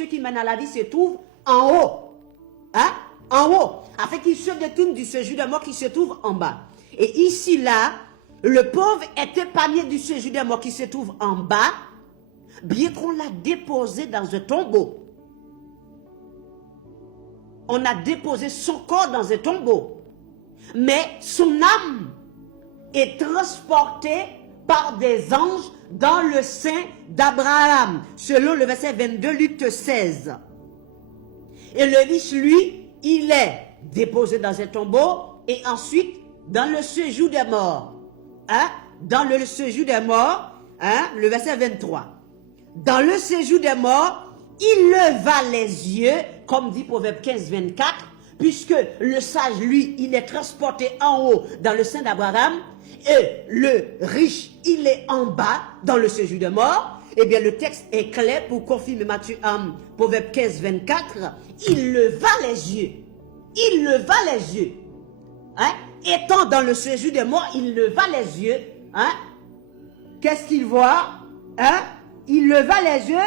ceux qui mènent à la vie se trouvent en haut. Hein? En haut. Afin qu'ils se détournent du séjour des morts qui se trouve en bas. Et ici, là, le pauvre est épargné du séjour des morts qui se trouve en bas, bien qu'on l'a déposé dans un tombeau. On a déposé son corps dans un tombeau. Mais son âme est transportée par des anges dans le sein d'Abraham, selon le verset 22, Luc 16. Et le riche, lui, il est déposé dans un tombeau et ensuite dans le séjour des morts. Hein? Dans le séjour des morts, hein? Le verset 23. Dans le séjour des morts, il leva les yeux, comme dit Proverbe 15, 24, puisque le sage, lui, il est transporté en haut dans le sein d'Abraham, et le riche, il est en bas dans le séjour des morts. Eh bien, le texte est clair pour confirmer Matthieu, Proverbe 15, 24. Il leva les yeux. Il leva les yeux. Hein? Étant dans le séjour des morts, il leva les yeux. Hein? Qu'est-ce qu'il voit? Hein? Il leva les yeux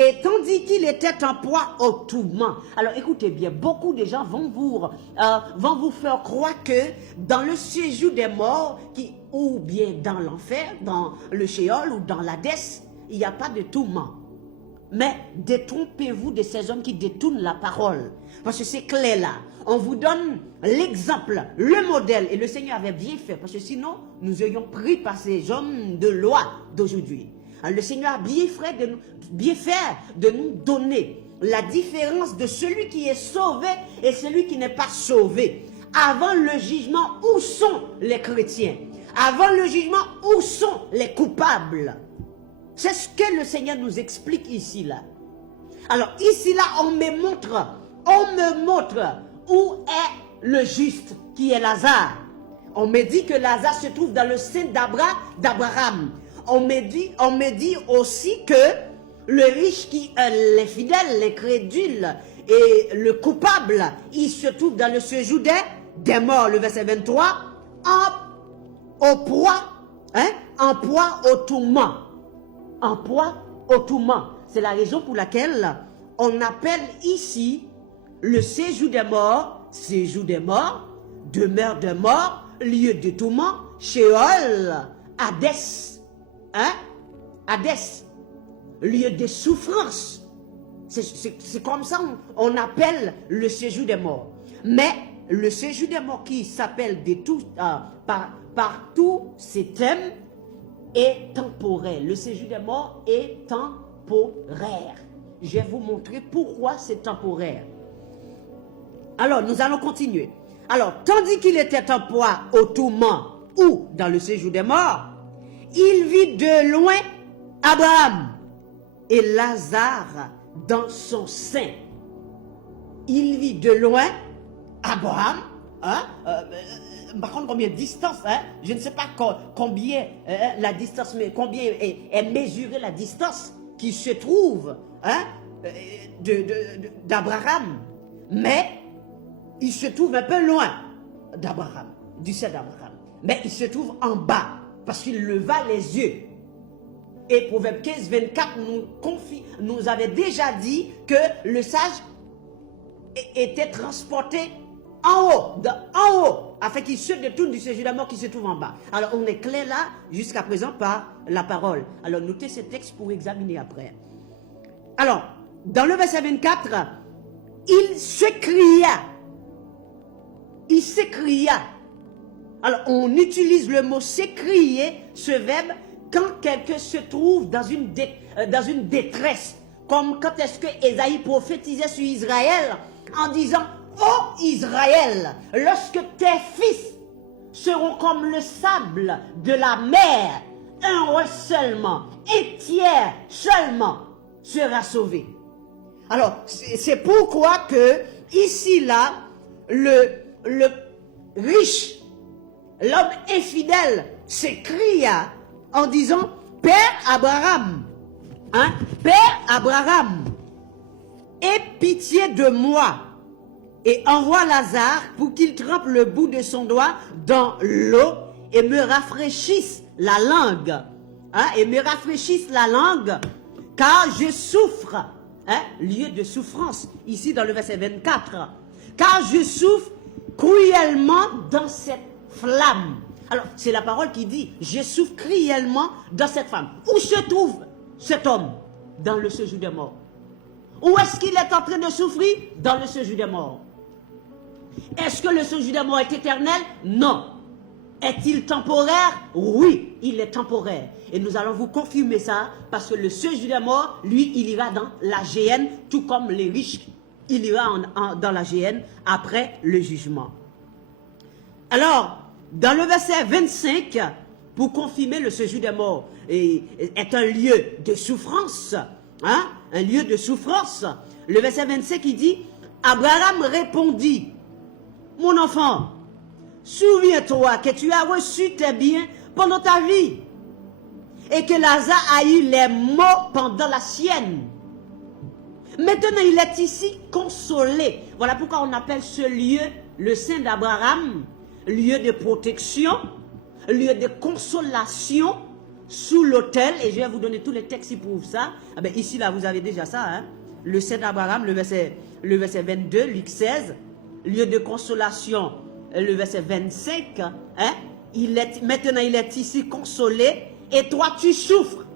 et tandis qu'il était en proie au tourment. Alors écoutez bien, beaucoup de gens vont vous faire croire que dans le séjour des morts, ou bien dans l'enfer, dans le Sheol ou dans l'Hadès, il n'y a pas de tourment. Mais détrompez-vous de ces hommes qui détournent la parole. Parce que c'est clair là. On vous donne l'exemple, le modèle. Et le Seigneur avait bien fait. Parce que sinon, nous ayons pris par ces hommes de loi d'aujourd'hui. Le Seigneur a bien fait de nous donner la différence de celui qui est sauvé et celui qui n'est pas sauvé. Avant le jugement, où sont les chrétiens? Avant le jugement, où sont les coupables? C'est ce que le Seigneur nous explique ici, là. Alors, ici, là, on me montre où est le juste, qui est Lazare. On me dit que Lazare se trouve dans le sein d'Abraham. On me dit aussi que le riche, les fidèles, les crédules et le coupable, il se trouve dans le séjour des morts, le verset 23, en proie au tourment. En proie au tourment. C'est la raison pour laquelle on appelle ici le séjour des morts, demeure de mort, lieu de tourment, Sheol, Hadès. Hein? Hadès, lieu de souffrance. C'est comme ça on appelle le séjour des morts. Mais le séjour des morts qui s'appelle par tous ces thèmes est temporaire. Le séjour des morts est temporaire. Je vais vous montrer pourquoi c'est temporaire. Alors, nous allons continuer. Alors, tandis qu'il était en proie au tourment ou dans le séjour des morts, il vit de loin Abraham et Lazare dans son sein. Il vit de loin Abraham, hein? Par contre, combien de distance, hein? Je ne sais pas combien la distance, mais combien est mesurée la distance qui se trouve, hein, d'Abraham. Mais il se trouve un peu loin d'Abraham, du sein d'Abraham. Mais il se trouve en bas, parce qu'il leva les yeux. Et Proverbe 15, 24 nous avait déjà dit que le sage était transporté en haut, afin qu'il se détourne du séjour de la mort qui se trouve en bas. Alors on est clair là, jusqu'à présent, par la parole. Alors notez ce texte pour examiner après. Alors, dans le verset 24, il s'écria. Il s'écria. Alors, on utilise le mot s'écrier, ce verbe, quand quelqu'un se trouve dans une détresse. Comme quand est-ce que Ésaïe prophétisait sur Israël en disant: ô Israël, lorsque tes fils seront comme le sable de la mer, un roi seulement, un tiers seulement sera sauvé. Alors, c'est pourquoi que, ici, là, le riche, l'homme infidèle, s'écria en disant: Père Abraham, hein, Père Abraham, aie pitié de moi et envoie Lazare pour qu'il trempe le bout de son doigt dans l'eau et me rafraîchisse la langue. Hein, et me rafraîchisse la langue, car je souffre lieu de souffrance, ici dans le verset 24. Car je souffre cruellement dans cette flamme. Alors, c'est la parole qui dit, je souffre cruellement dans cette flamme. Où se trouve cet homme? Dans le séjour des morts. Où est-ce qu'il est en train de souffrir? Dans le séjour des morts. Est-ce que le séjour des morts est éternel? Non. Est-il temporaire? Oui, il est temporaire. Et nous allons vous confirmer ça, parce que le séjour des morts, lui, il ira dans la géhenne, tout comme les riches, il ira dans la géhenne après le jugement. Alors, dans le verset 25, pour confirmer le séjour des morts, est un lieu de souffrance, un lieu de souffrance. Le verset 25, il dit, Abraham répondit, mon enfant, souviens-toi que tu as reçu tes biens pendant ta vie et que Lazare a eu les maux pendant la sienne. Maintenant, il est ici consolé. Voilà pourquoi on appelle ce lieu le sein d'Abraham, lieu de protection, lieu de consolation sous l'autel. Et je vais vous donner tous les textes qui prouvent ça. Ah ben, ici, là, vous avez déjà ça. Le sein d'Abraham, le verset 22, Luc 16. Lieu de consolation, le verset 25. Maintenant, il est ici consolé. Et toi, tu souffres.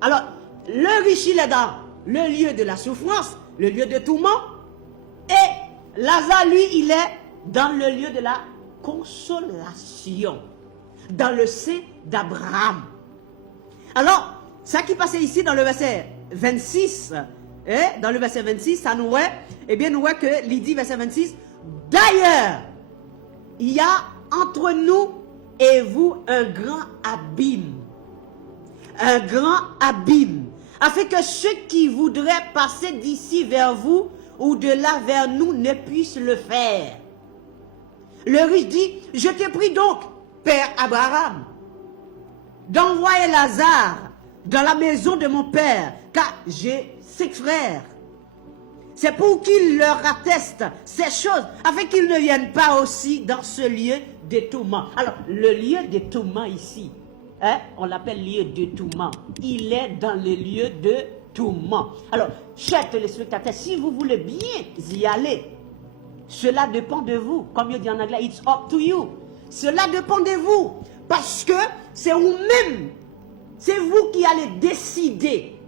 Alors, le riche, il est dans le lieu de la souffrance, le lieu de tourment. Et Lazare, lui, il est dans le lieu de la consolation, dans le sein d'Abraham. Alors, ça qui passait ici dans le verset 26, dans le verset 26, ça nous voit, eh bien, nous voit que il dit, verset 26, d'ailleurs, il y a entre nous et vous un grand abîme. Un grand abîme. Afin que ceux qui voudraient passer d'ici vers vous ou de là vers nous ne puissent le faire. Le riche dit, je te prie donc, Père Abraham, d'envoyer Lazare dans la maison de mon père, car j'ai 5 frères. C'est pour qu'il leur atteste ces choses, afin qu'ils ne viennent pas aussi dans ce lieu de tourment. Alors, le lieu de tourment ici, on l'appelle lieu de tourment. Il est dans le lieu de tourment. Alors, chers téléspectateurs, si vous voulez bien y aller, cela dépend de vous. Comme il dit en anglais, it's up to you. Cela dépend de vous. Parce que c'est vous-même, c'est vous qui allez décider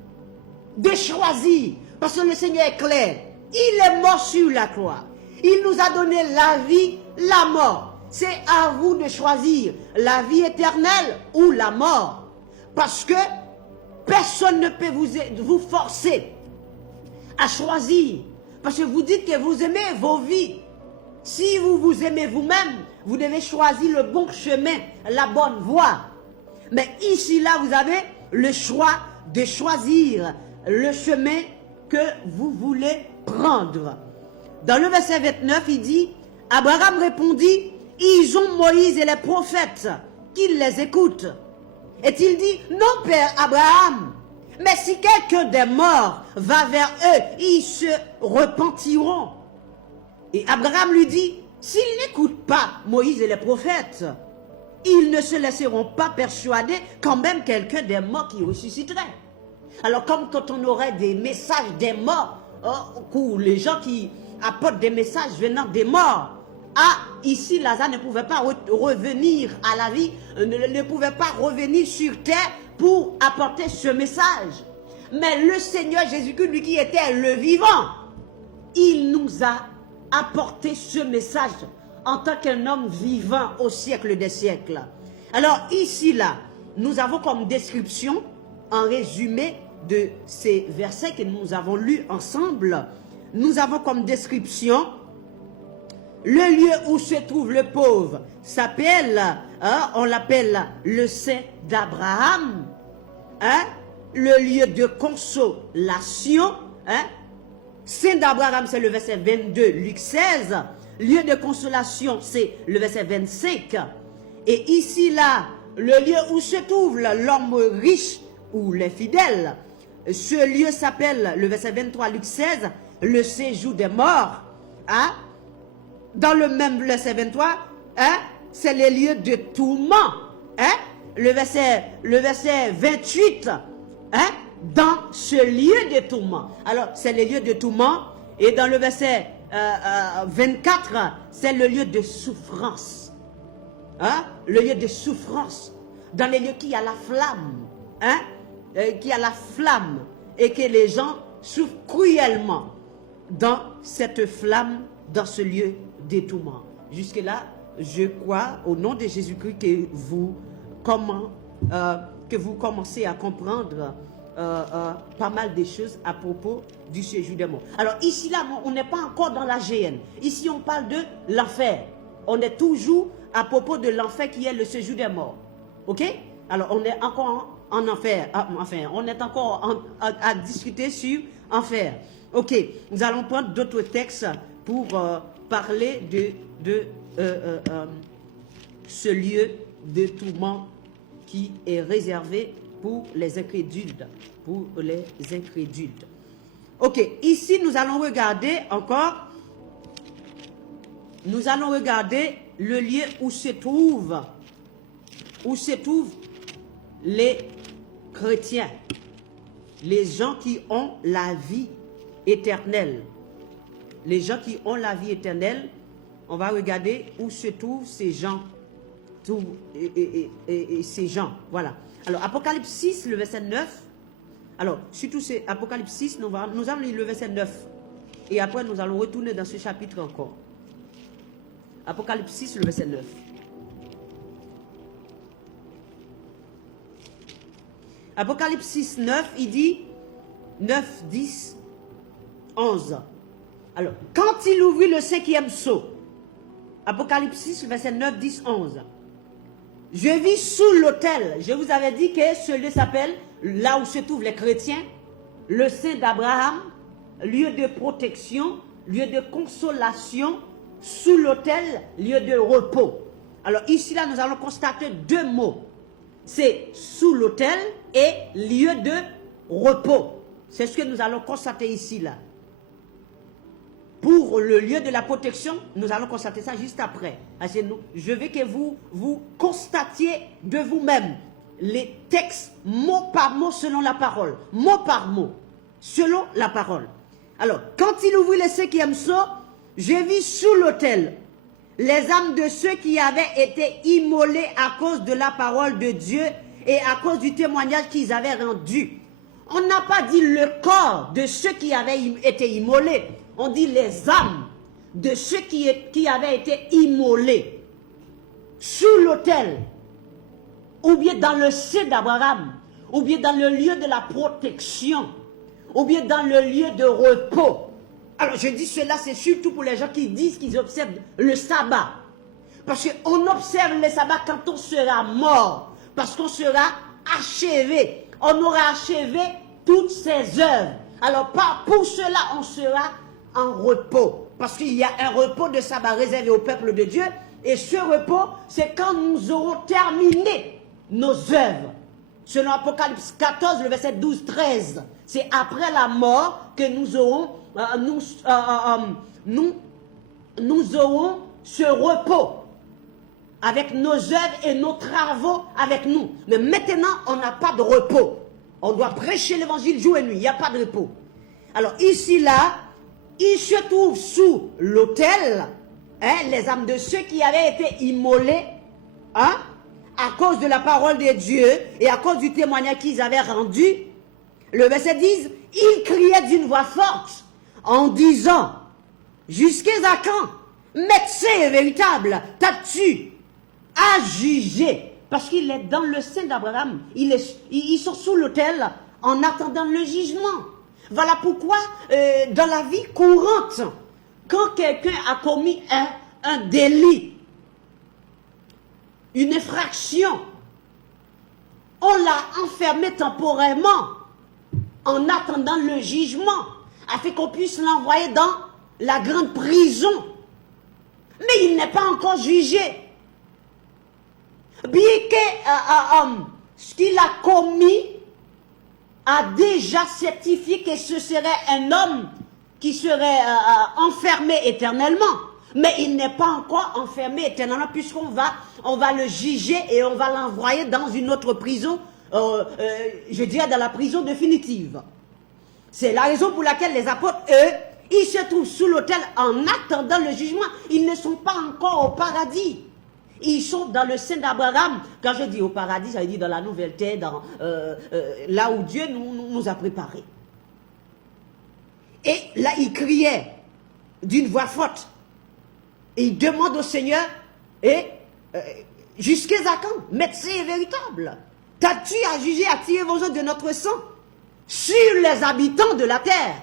de choisir. Parce que le Seigneur est clair. Il est mort sur la croix. Il nous a donné la vie, la mort. C'est à vous de choisir la vie éternelle ou la mort. Parce que personne ne peut vous forcer à choisir. Parce que vous dites que vous aimez vos vies. Si vous vous aimez vous-même, vous devez choisir le bon chemin, la bonne voie. Mais ici, là, vous avez le choix de choisir le chemin que vous voulez prendre. Dans le verset 29, il dit, Abraham répondit, ils ont Moïse et les prophètes, qu'ils les écoutent. Et il dit, non, Père Abraham, mais si quelqu'un des morts va vers eux, ils se repentiront. Et Abraham lui dit, s'ils n'écoutent pas Moïse et les prophètes, ils ne se laisseront pas persuader quand même quelqu'un des morts qui ressusciterait. Alors comme quand on aurait des messages des morts, pour les gens qui apportent des messages venant des morts, ici Lazare ne pouvait pas revenir à la vie, ne pouvait pas revenir sur terre pour apporter ce message. Mais le Seigneur Jésus-Christ, lui qui était le vivant, il nous a apporté ce message en tant qu'un homme vivant au siècle des siècles. Alors ici là, nous avons comme description, en résumé de ces versets que nous avons lus ensemble, nous avons comme description le lieu où se trouve le pauvre s'appelle, on l'appelle le sein d'Abraham, le lieu de consolation, sein d'Abraham c'est le verset 22, Luc 16, lieu de consolation c'est le verset 25, et ici là, le lieu où se trouve l'homme riche ou les fidèles, ce lieu s'appelle, le verset 23, Luc 16, le séjour des morts, dans le même verset 23, c'est les lieux de tourment. Le verset 28, dans ce lieu de tourment. Alors, c'est le lieu de tourment. Et dans le verset 24, c'est le lieu de souffrance. Hein? Le lieu de souffrance. Dans les lieux qui a la flamme. Hein? Qui a la flamme. Et que les gens souffrent cruellement dans cette flamme, dans ce lieu de tourment. Jusque-là, je crois, au nom de Jésus-Christ, que vous commencez à comprendre pas mal de choses à propos du séjour des morts. Alors ici, là, on n'est pas encore dans la GN. Ici, on parle de l'enfer. On est toujours à propos de l'enfer qui est le séjour des morts. Ok? Alors, on est encore en enfer. Enfin, on est encore à discuter sur enfer. Ok, nous allons prendre d'autres textes pour parler de ce lieu de tourment qui est réservé pour les incrédules. Pour les incrédules. Ok, ici nous allons regarder encore. Nous allons regarder le lieu où se trouvent les chrétiens, les gens qui ont la vie éternelle. Les gens qui ont la vie éternelle, on va regarder où se trouvent ces gens. Ces gens, voilà. Alors, Apocalypse 6, le verset 9. Alors, surtout c'est Apocalypse 6, nous allons lire le verset 9. Et après, nous allons retourner dans ce chapitre encore. Apocalypse 6, le verset 9. Apocalypse 6, 9, il dit 9, 10, 11. Alors, quand il ouvrit le 5e sceau, Apocalypse 6, verset 9, 10, 11. Je vis sous l'autel. Je vous avais dit que ce lieu s'appelle, là où se trouvent les chrétiens, le sein d'Abraham, lieu de protection, lieu de consolation, sous l'autel, lieu de repos. Alors ici, là, nous allons constater deux mots. C'est sous l'autel et lieu de repos. C'est ce que nous allons constater ici, là. Pour le lieu de la protection, nous allons constater ça juste après. Je veux que vous constatiez de vous-même les textes mot par mot selon la parole. Mot par mot, selon la parole. Alors, quand il ouvrit le 5e sceau, je vis sous l'autel les âmes de ceux qui avaient été immolés à cause de la parole de Dieu et à cause du témoignage qu'ils avaient rendu. On n'a pas dit le corps de ceux qui avaient été immolés. On dit les âmes de ceux qui avaient été immolés sous l'autel, ou bien dans le sein d'Abraham, ou bien dans le lieu de la protection, ou bien dans le lieu de repos. Alors je dis cela, c'est surtout pour les gens qui disent qu'ils observent le sabbat. Parce qu'on observe le sabbat quand on sera mort, parce qu'on sera achevé. On aura achevé toutes ses œuvres. Alors pour cela, on sera en repos. Parce qu'il y a un repos de sabbat réservé au peuple de Dieu. Et ce repos, c'est quand nous aurons terminé nos œuvres. Selon Apocalypse 14, le verset 12, 13. C'est après la mort que nous aurons, nous aurons ce repos. Avec nos œuvres et nos travaux avec nous. Mais maintenant, on n'a pas de repos. On doit prêcher l'évangile jour et nuit. Il n'y a pas de repos. Alors ici, là, il se trouve sous l'autel, hein, les âmes de ceux qui avaient été immolés, hein, à cause de la parole de Dieu et à cause du témoignage qu'ils avaient rendu. Le verset 10, ils criaient d'une voix forte en disant, jusqu'à quand, médecin véritable, t'as-tu à juger? Parce qu'il est dans le sein d'Abraham, ils sont sous l'autel en attendant le jugement. Voilà pourquoi, dans la vie courante, quand quelqu'un a commis un délit, une infraction, on l'a enfermé temporairement en attendant le jugement, afin qu'on puisse l'envoyer dans la grande prison. Mais il n'est pas encore jugé. Bien que ce qu'il a commis a déjà certifié que ce serait un homme qui serait enfermé éternellement. Mais il n'est pas encore enfermé éternellement puisqu'on va le juger et on va l'envoyer dans une autre prison je dirais, dans la prison définitive. C'est la raison pour laquelle les apôtres, eux, ils se trouvent sous l'autel en attendant le jugement. Ils ne sont pas encore au paradis. Ils sont dans le sein d'Abraham. Quand je dis au paradis, ça veut dire dans la nouvelle terre, là où Dieu nous a préparés. Et là, ils criaient d'une voix forte. Et ils demandent au Seigneur, jusqu'à quand, médecin véritable, t'as-tu à juger, à tirer vengeance de notre sang sur les habitants de la terre?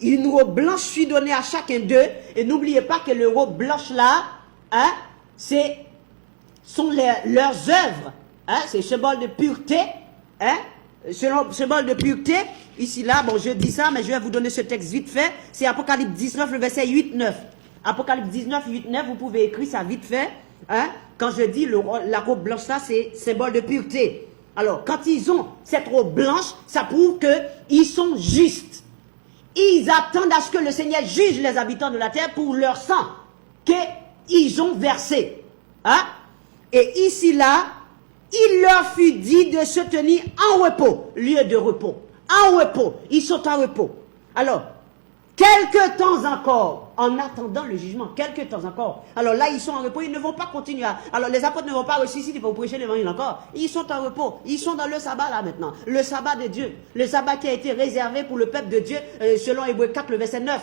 Une robe blanche fut donnée à chacun d'eux. Et n'oubliez pas que le robe blanche là, hein, sont leurs œuvres. Hein, c'est symbole de pureté. Hein, symbole de pureté. Ici là, bon, je dis ça, mais je vais vous donner ce texte vite fait. C'est Apocalypse 19, le verset 8-9. Apocalypse 19, 8-9, vous pouvez écrire ça vite fait. Hein, quand je dis la robe blanche là, c'est symbole de pureté. Alors, quand ils ont cette robe blanche, ça prouve qu'ils sont justes. Ils attendent à ce que le Seigneur juge les habitants de la terre pour leur sang qu'ils ont versé. Hein? Et ici, là, il leur fut dit de se tenir en repos, lieu de repos. En repos, ils sont en repos. Alors, quelques temps encore, en attendant le jugement, quelques temps encore. Alors là, ils sont en repos, ils ne vont pas continuer. Alors les apôtres ne vont pas ressusciter pour prêcher l'évangile encore. Ils sont en repos, ils sont dans le sabbat là maintenant. Le sabbat de Dieu, le sabbat qui a été réservé pour le peuple de Dieu, selon Hébreux 4, le verset 9.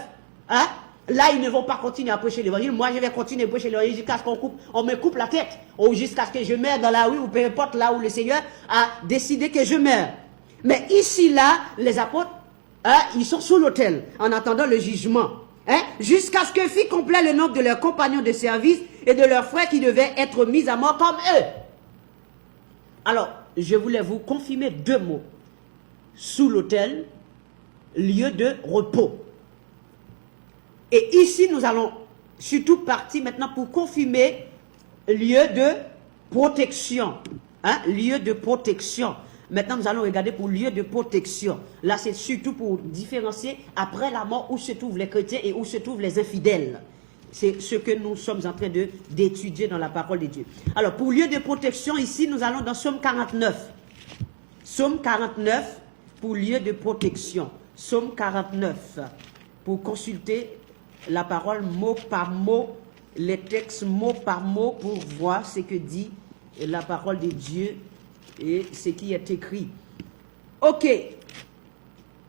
Hein? Là, ils ne vont pas continuer à prêcher l'évangile. Moi, je vais continuer à prêcher l'évangile jusqu'à ce qu'on me coupe la tête. Ou jusqu'à ce que je meure dans la rue, ou peu importe là où le Seigneur a décidé que je meure. Mais ici, là, les apôtres, hein, ils sont sous l'autel en attendant le jugement. Hein, jusqu'à ce que fût complet le nombre de leurs compagnons de service et de leurs frères qui devaient être mis à mort comme eux. Alors, je voulais vous confirmer deux mots. Sous l'autel, lieu de repos. Et ici, nous allons surtout partir maintenant pour confirmer lieu de protection. Hein, lieu de protection. Maintenant, nous allons regarder pour lieu de protection. Là, c'est surtout pour différencier après la mort où se trouvent les chrétiens et où se trouvent les infidèles. C'est ce que nous sommes en train d'étudier dans la parole de Dieu. Alors, pour lieu de protection, ici, nous allons dans Psaume 49. Psaume 49 pour lieu de protection. Psaume 49 pour consulter la parole mot par mot, les textes mot par mot pour voir ce que dit la parole de Dieu et ce qui est écrit. Ok.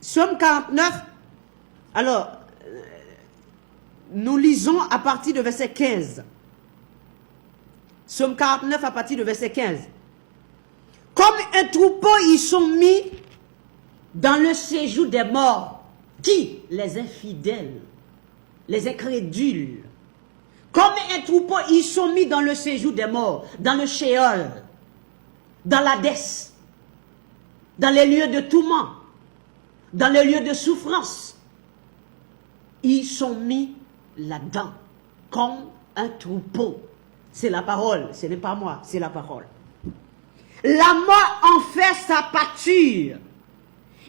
Psaume 49. Alors, nous lisons à partir de verset 15. Psaume 49 à partir de verset 15. Comme un troupeau, ils sont mis dans le séjour des morts. Qui? Les infidèles, les incrédules. Comme un troupeau, ils sont mis dans le séjour des morts, dans le Sheol, dans l'Hadès, dans les lieux de tourment, dans les lieux de souffrance. Ils sont mis là-dedans, comme un troupeau. C'est la parole, ce n'est pas moi, c'est la parole. La mort en fait sa pâture,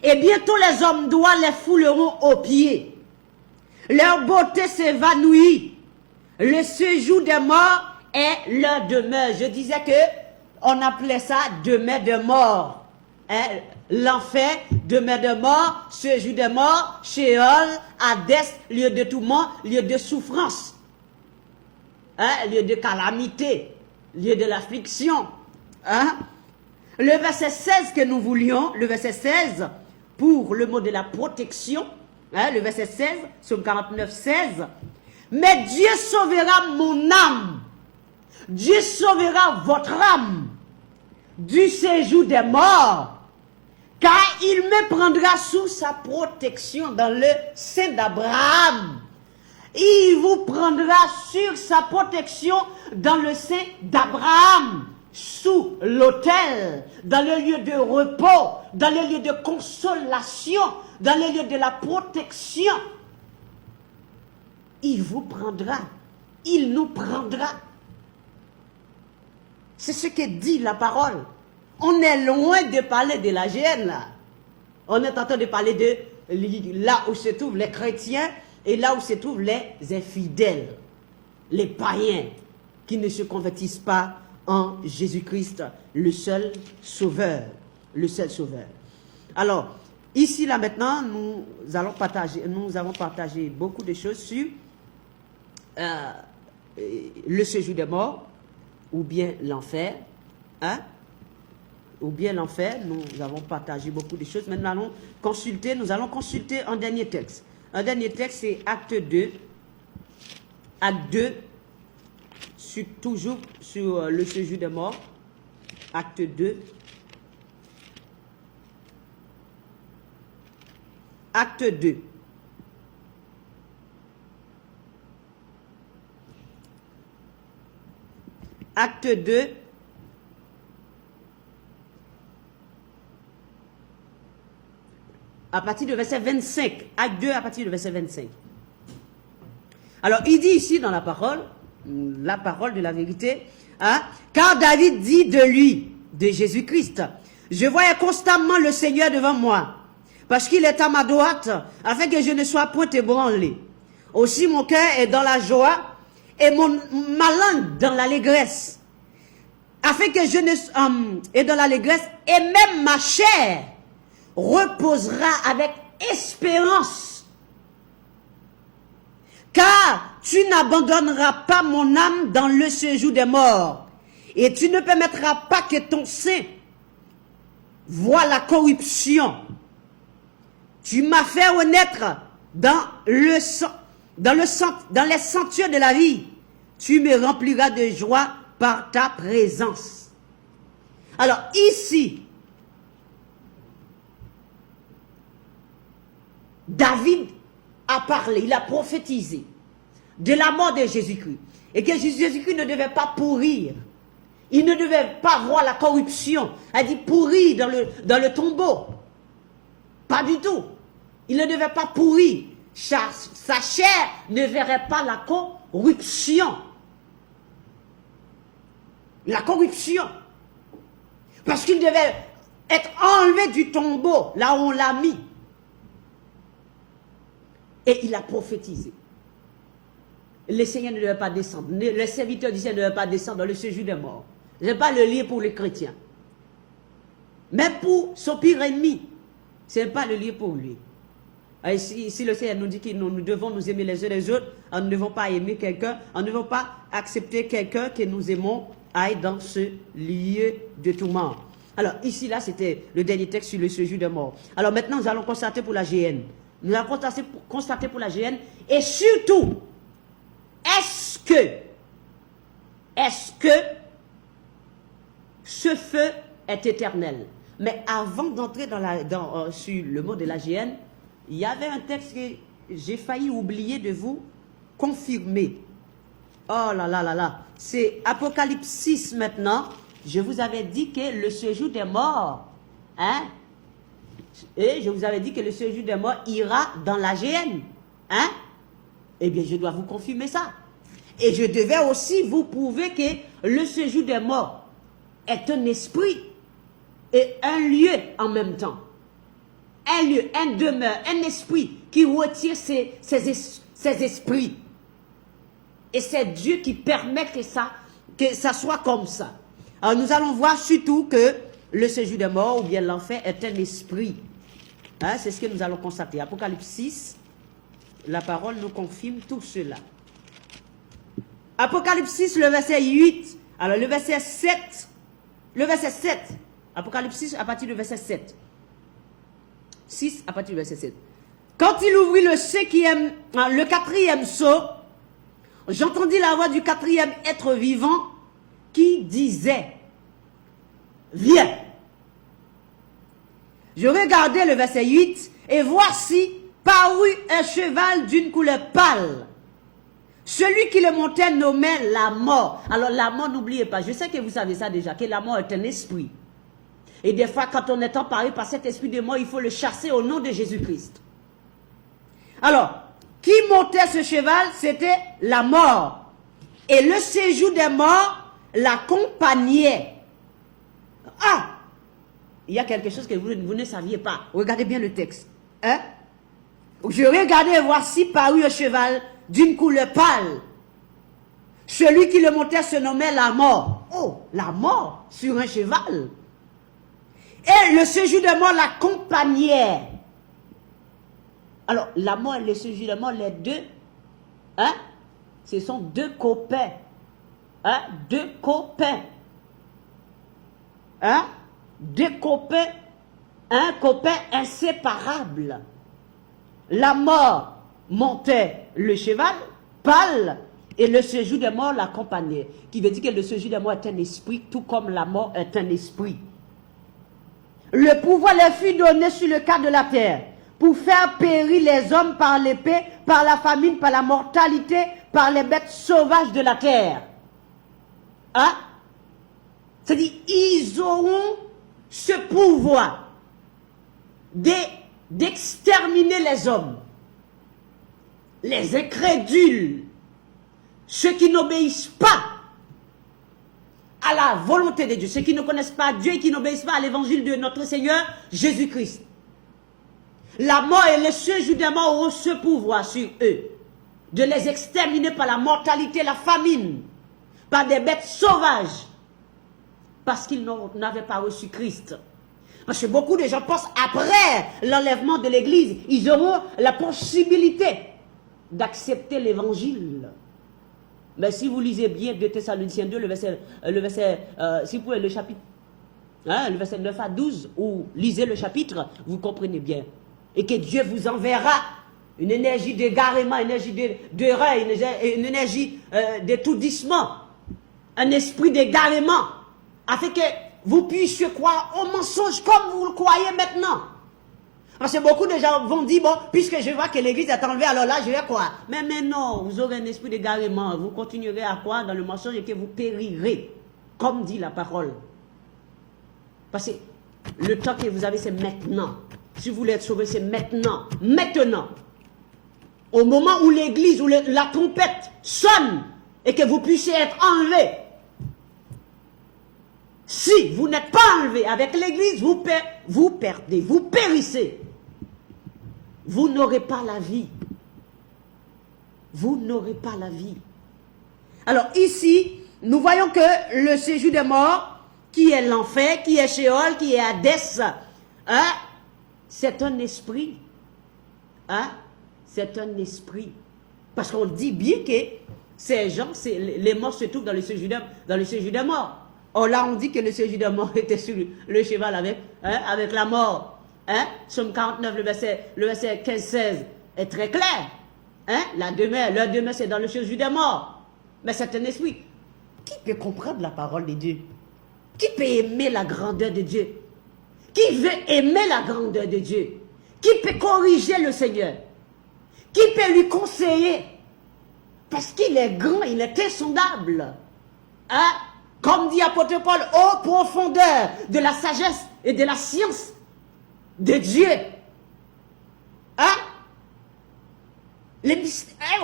et bientôt les hommes droits les fouleront aux pieds. Leur beauté s'évanouit. Le séjour des morts est leur demeure. Je disais que on appelait ça demeure de mort. Hein? L'enfer, demeure de mort, séjour des morts, Sheol, Hadès, lieu de tourment, lieu de souffrance, hein? Lieu de calamité, lieu de l'affliction. Hein? Le verset 16 que nous voulions, le verset 16, pour le mot de la protection, hein? Le verset 16, Psaume 49, 16. Mais Dieu sauvera mon âme. Dieu sauvera votre âme du séjour des morts, car il me prendra sous sa protection dans le sein d'Abraham. Il vous prendra sur sa protection dans le sein d'Abraham, sous l'autel, dans le lieu de repos, dans le lieu de consolation, dans le lieu de la protection. Il vous prendra, il nous prendra. C'est ce que dit la parole. On est loin de parler de la GN là. On est en train de parler de là où se trouvent les chrétiens et là où se trouvent les infidèles, les païens qui ne se convertissent pas en Jésus-Christ, le seul sauveur. Le seul sauveur. Alors, ici, là, maintenant, nous avons partagé beaucoup de choses sur le séjour des morts, ou bien l'enfer, hein? Ou bien l'enfer, nous avons partagé beaucoup de choses. Maintenant, nous allons consulter un dernier texte. Un dernier texte, c'est Acte 2. Acte 2, toujours sur le séjour des morts. Acte 2. Acte 2. Acte 2. À partir du verset 25. Acte 2 à partir du verset 25. Alors, il dit ici dans la parole de la vérité, hein, car David dit de lui, de Jésus-Christ, je voyais constamment le Seigneur devant moi, parce qu'il est à ma droite, afin que je ne sois point ébranlé. Aussi mon cœur est dans la joie, et ma langue dans l'allégresse, afin que je ne et dans l'allégresse, et même ma chair reposera avec espérance. Car tu n'abandonneras pas mon âme dans le séjour des morts, et tu ne permettras pas que ton sein voie la corruption. Tu m'as fait renaître dans les sentiers de la vie. Tu me rempliras de joie par ta présence. Alors ici, David a parlé, il a prophétisé de la mort de Jésus-Christ. Et que Jésus-Christ ne devait pas pourrir. Il ne devait pas voir la corruption. Elle dit pourrir dans le tombeau. Pas du tout. Il ne devait pas pourrir. Sa chair ne verrait pas la corruption. La corruption. Parce qu'il devait être enlevé du tombeau, là où on l'a mis. Et il a prophétisé. Le Seigneur ne devait pas descendre. Le serviteur du Seigneur ne devait pas descendre dans le séjour des morts. Ce n'est pas le lieu pour les chrétiens. Mais pour son pire ennemi, ce n'est pas le lieu pour lui. Et si le Seigneur nous dit que nous devons nous aimer les uns les autres, nous ne devons pas aimer quelqu'un, nous ne devons pas accepter quelqu'un que nous aimons aille dans ce lieu de tourment. Alors ici, là, c'était le dernier texte sur le séjour des morts. Alors maintenant, nous allons constater pour la GN. Nous allons constater pour la GN. Et surtout, est-ce que ce feu est éternel? Mais avant d'entrer sur le mot de la GN, il y avait un texte que j'ai failli oublier de vous confirmer. Oh là là là là. C'est Apocalypse 6 maintenant. Je vous avais dit que le séjour des morts, hein? Et je vous avais dit que le séjour des morts ira dans la GN. Hein? Eh bien, je dois vous confirmer ça. Et je devais aussi vous prouver que le séjour des morts est un esprit et un lieu en même temps. Un lieu, un demeure, un esprit qui retire ces esprits. Et c'est Dieu qui permet que ça soit comme ça. Alors nous allons voir surtout que le séjour des morts ou bien l'enfer est un esprit. Hein, c'est ce que nous allons constater. Apocalypse 6, la parole nous confirme tout cela. Apocalypse 6, le verset 8. Alors le verset 7. Apocalypse 6 à partir du verset 7. 6 à partir du verset 7. Quand il ouvrit le quatrième sceau, j'entendis la voix du quatrième être vivant qui disait, viens. Je regardais le verset 8 et voici parut un cheval d'une couleur pâle. Celui qui le montait nommait la mort. Alors la mort, n'oubliez pas, je sais que vous savez ça déjà, que la mort est un esprit. Et des fois, quand on est emparé par cet esprit de mort, il faut le chasser au nom de Jésus-Christ. Alors, qui montait ce cheval? C'était la mort. Et le séjour des morts l'accompagnait. Ah! Il y a quelque chose que vous ne saviez pas. Regardez bien le texte. Hein? Je regardais et voici parut un cheval d'une couleur pâle. Celui qui le montait se nommait la mort. Oh, la mort sur un cheval. Et le séjour de mort l'accompagnait. Alors, la mort et le séjour de mort, les deux, hein, ce sont deux copains. Hein, deux copains. Hein, deux copains, un copain inséparable. La mort montait le cheval, pâle, et le séjour des morts l'accompagnait. Qui veut dire que le séjour des morts est un esprit, tout comme la mort est un esprit. Le pouvoir leur fut donné sur le cas de la terre, pour faire périr les hommes par l'épée, par la famine, par la mortalité, par les bêtes sauvages de la terre. Hein? C'est-à-dire, ils auront ce pouvoir d'exterminer les hommes, les incrédules, ceux qui n'obéissent pas à la volonté de Dieu, ceux qui ne connaissent pas Dieu et qui n'obéissent pas à l'évangile de notre Seigneur Jésus-Christ. La mort et le séjour des morts auront ce pouvoir sur eux, de les exterminer par la mortalité, la famine, par des bêtes sauvages, parce qu'ils n'avaient pas reçu Christ. Parce que beaucoup de gens pensent après l'enlèvement de l'Église, ils auront la possibilité d'accepter l'évangile. Mais si vous lisez bien 2 Thessaloniciens 2, le verset si vous pouvez le chapitre, hein, le verset 9 à 12, ou lisez le chapitre, vous comprenez bien. Et que Dieu vous enverra une énergie d'égarement, une énergie d'erreur, une énergie d'étourdissement, un esprit d'égarement, afin que vous puissiez croire au mensonge comme vous le croyez maintenant. Parce que beaucoup de gens vont dire, bon, puisque je vois que l'église est enlevée, alors là, je vais croire. Mais non, vous aurez un esprit d'égarement, vous continuerez à croire dans le mensonge et que vous périrez, comme dit la parole. Parce que le temps que vous avez, c'est maintenant. Si vous voulez être sauvé, c'est maintenant. Maintenant. Au moment où l'église, où la trompette sonne, et que vous puissiez être enlevé. Si vous n'êtes pas enlevé avec l'église, vous perdez, vous périssez. Vous n'aurez pas la vie. Vous n'aurez pas la vie. Alors ici, nous voyons que le séjour des morts, qui est l'enfer, qui est Sheol, qui est Hadès, hein, c'est un esprit. Hein, c'est un esprit. Parce qu'on dit bien que ces gens, les morts se trouvent dans le séjour des morts. Or là, on dit que le séjour des morts était sur le cheval avec la mort. Hein? Somme 49, le verset 15-16 est très clair. Hein? Leur demeure, c'est dans le séjour des morts. Mais c'est un esprit. Qui peut comprendre la parole de Dieu? Qui peut aimer la grandeur de Dieu? Qui veut aimer la grandeur de Dieu? Qui peut corriger le Seigneur? Qui peut lui conseiller? Parce qu'il est grand, il est insondable. Hein? Comme dit l'apôtre Paul, ô profondeur de la sagesse et de la science de Dieu. Hein?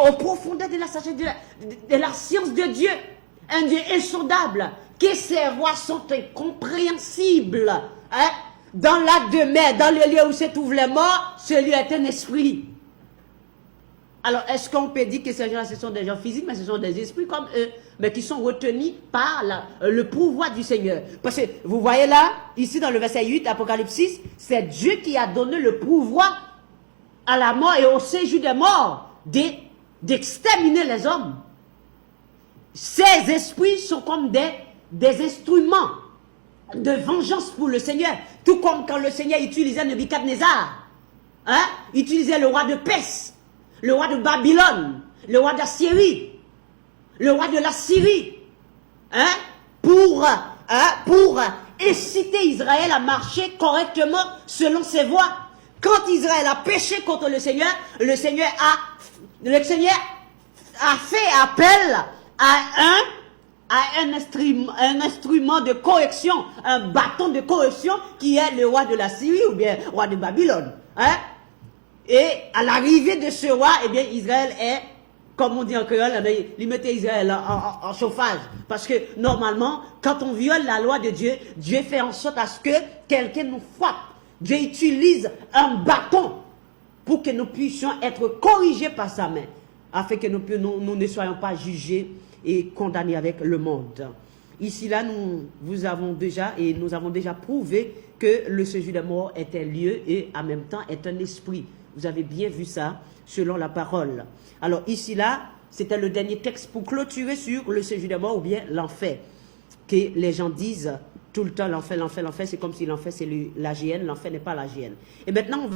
Aux profondeurs de la sagesse de la science de Dieu. Un Dieu insondable, que ses voies sont incompréhensibles. Hein? Dans la demeure, dans le lieu où se trouvent les morts, ce lieu est un esprit. Alors, est-ce qu'on peut dire que ces gens-là, ce sont des gens physiques, mais ce sont des esprits comme eux, mais qui sont retenus par le pouvoir du Seigneur? Parce que, vous voyez là, ici dans le verset 8, Apocalypse 6, c'est Dieu qui a donné le pouvoir à la mort et au séjour des morts d'exterminer les hommes. Ces esprits sont comme des instruments de vengeance pour le Seigneur. Tout comme quand le Seigneur utilisait Nebuchadnezzar, hein, utilisait le roi de Perse, le roi de Babylone, le roi d'Assyrie, le roi de la Syrie, hein, pour inciter Israël à marcher correctement selon ses voies. Quand Israël a péché contre le Seigneur a fait appel à un instrument de correction, un bâton de correction qui est le roi de la Syrie ou bien le roi de Babylone. Hein? Et à l'arrivée de ce roi, eh bien, Israël est, comme on dit en créole, il mettait Israël en chauffage. Parce que normalement, quand on viole la loi de Dieu, Dieu fait en sorte à ce que quelqu'un nous frappe. Dieu utilise un bâton pour que nous puissions être corrigés par sa main. afin que nous ne soyons pas jugés et condamnés avec le monde. Ici, là, nous avons déjà prouvé que le séjour des morts est un lieu et en même temps est un esprit. Vous avez bien vu ça selon la parole. Alors ici, là, c'était le dernier texte pour clôturer sur le séjour des morts ou bien l'enfer. Que les gens disent tout le temps l'enfer, l'enfer, l'enfer, c'est comme si l'enfer c'est la GN, l'enfer n'est pas la GN. Et maintenant, on va